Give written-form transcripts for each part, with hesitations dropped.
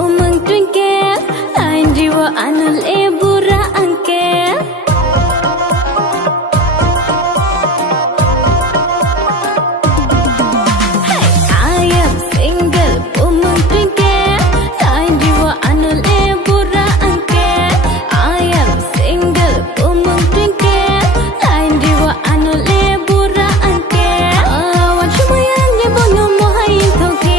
umang twinkle, lain jiwa anul ebura angkel. Hey, I am single, umang twinkle, lain jiwa anul ebura angkel. I am single, umang twinkle, lain jiwa anul ebura angkel. Awan cuma yang ibunya mohayin toke.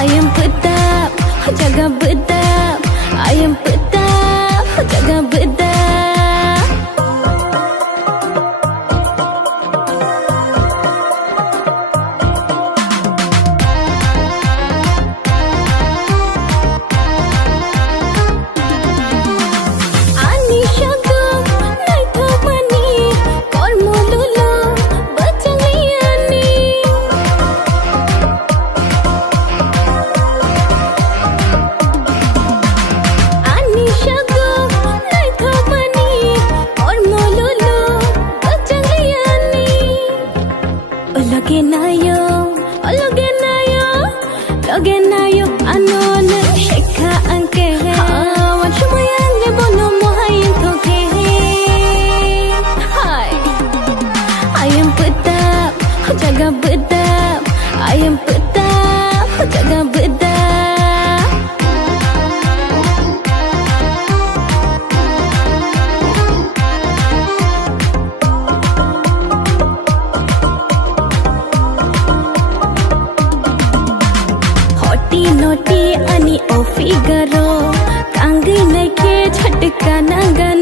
Ayam pedap, jaga bedap. Ayam pedap, jaga bedap. Ani syaga, nai thomani, kor mululu, bacang liani. Ani syaga, nai thomani, kor mululu, bacang liani. Ologe nayo, anol shekha angke. Awan cuma yang ibunya mohayin toke. Hai, ayam pedap, jaga bedap. Ayam pedap, jaga bedap. Hoti noti ani o figaro, kangi naike chhatka nangan.